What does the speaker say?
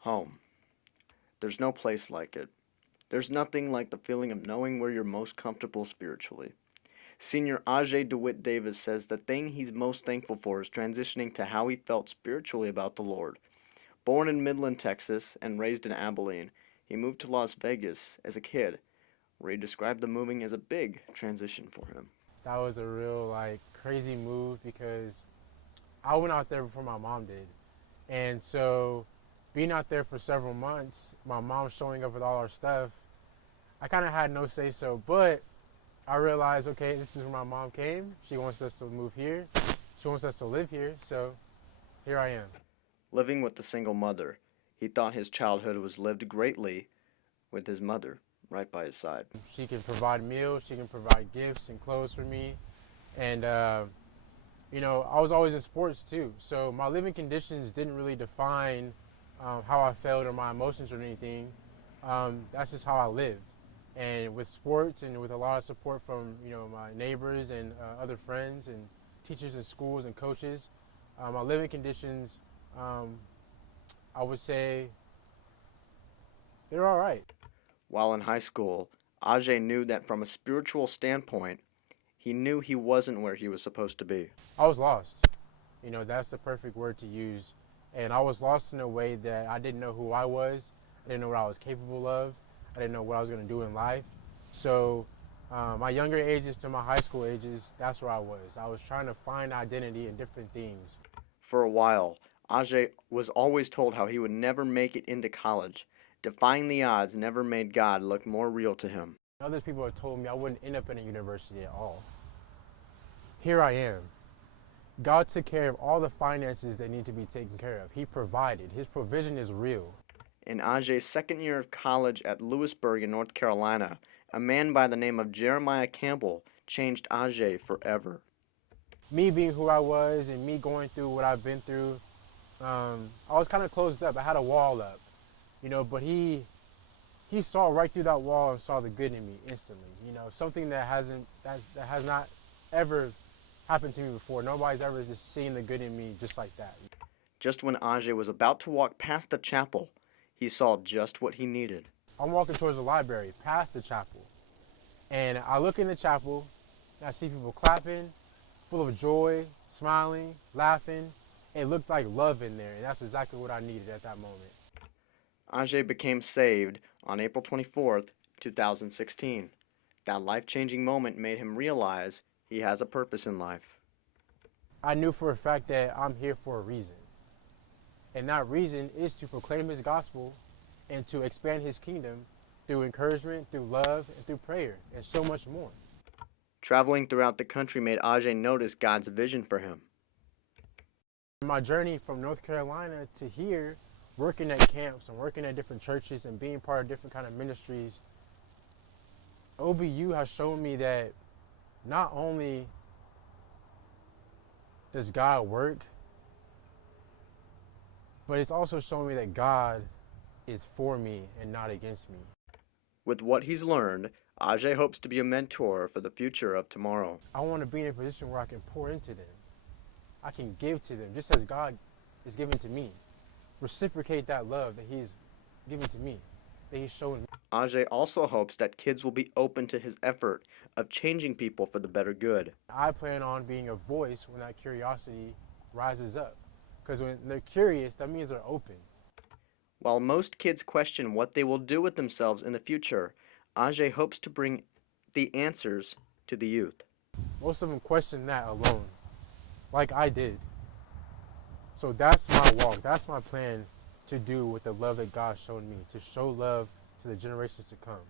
Home. There's no place like it. There's nothing like the feeling of knowing where you're most comfortable spiritually. Senior Ajae Dewitt-Davis says the thing he's most thankful for is transitioning to how he felt spiritually about the Lord. Born in Midland, Texas, and raised in Abilene, he moved to Las Vegas as a kid, where he described the moving as a big transition for him. That was a real crazy move because I went out there before my mom did. And so being out there for several months, my mom showing up with all our stuff, I kind of had no say so, but I realized, okay, this is where my mom came. She wants us to move here. She wants us to live here. So here I am. Living with a single mother, he thought his childhood was lived greatly with his mother right by his side. She can provide meals. She can provide gifts and clothes for me. And, I was always in sports too. So my living conditions didn't really define how I felt or my emotions or anything. That's just how I lived. And with sports and with a lot of support from my neighbors and other friends and teachers in schools and coaches, my living conditions, I would say, they're all right. While in high school, Ajae knew that from a spiritual standpoint, he knew he wasn't where he was supposed to be. I was lost. That's the perfect word to use. And I was lost in a way that I didn't know who I was. I didn't know what I was capable of. I didn't know what I was going to do in life. So my younger ages to my high school ages, that's where I was. I was trying to find identity in different things. For a while, Ajae was always told how he would never make it into college. Defying the odds never made God look more real to him. Other people have told me I wouldn't end up in a university at all. Here I am. God took care of all the finances that need to be taken care of. He provided. His provision is real. In Ajae's second year of college at Lewisburg in North Carolina, a man by the name of Jeremiah Campbell changed Ajae forever. Me being who I was and me going through what I've been through, I was kind of closed up. I had a wall up, but he saw right through that wall and saw the good in me instantly. Something that has not ever happened to me before. Nobody's ever just seen the good in me just like that. Just when Ajae was about to walk past the chapel, he saw just what he needed. I'm walking towards the library, past the chapel, and I look in the chapel, and I see people clapping, full of joy, smiling, laughing. It looked like love in there, and that's exactly what I needed at that moment. Ajae became saved on April 24th, 2016. That life-changing moment made him realize he has a purpose in life. I knew for a fact that I'm here for a reason. And that reason is to proclaim his gospel and to expand his kingdom through encouragement, through love, and through prayer, and so much more. Traveling throughout the country made Ajae notice God's vision for him. My journey from North Carolina to here, working at camps and working at different churches and being part of different kind of ministries, OBU has shown me that not only does God work, but it's also shown me that God is for me and not against me. With what he's learned, Ajae hopes to be a mentor for the future of tomorrow. I want to be in a position where I can pour into them. I can give to them just as God is giving to me. Reciprocate that love that he's given to me, that he's shown me. Ajae also hopes that kids will be open to his effort of changing people for the better good. I plan on being a voice when that curiosity rises up. Because when they're curious, that means they're open. While most kids question what they will do with themselves in the future, Ajae hopes to bring the answers to the youth. Most of them question that alone, like I did. So that's my walk. That's my plan to do with the love that God showed me, to show love to the generations to come.